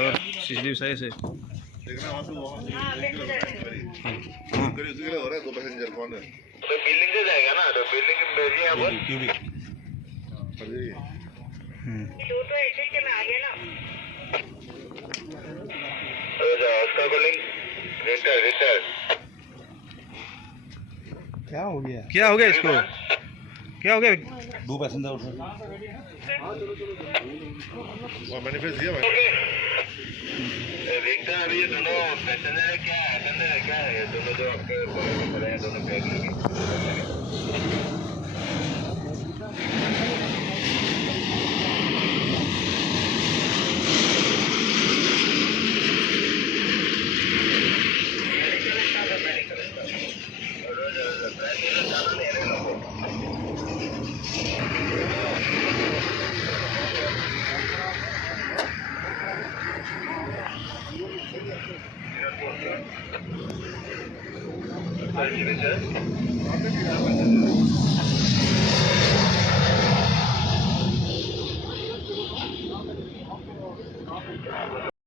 और सीसीटीवी सही से देखना वहाँ से करीब से हो रहा है 2 पैसेंजर कौन है तो बिल्डिंग से जाएगा ना तो बिल्डिंग में भेजिए आप क्यूबिक तो एग्जिट के में आ गया ना तो उसका कॉलिंग रिटर्न क्या हो गया इसको क्या हो गया 2 पैसेंजर वहाँ मैनिफेस्ट दिया भाई देखता अभी ये दोनों पैसेंजर है क्या है ये दोनों जो आपके खड़े हैं दोनों बैग लेके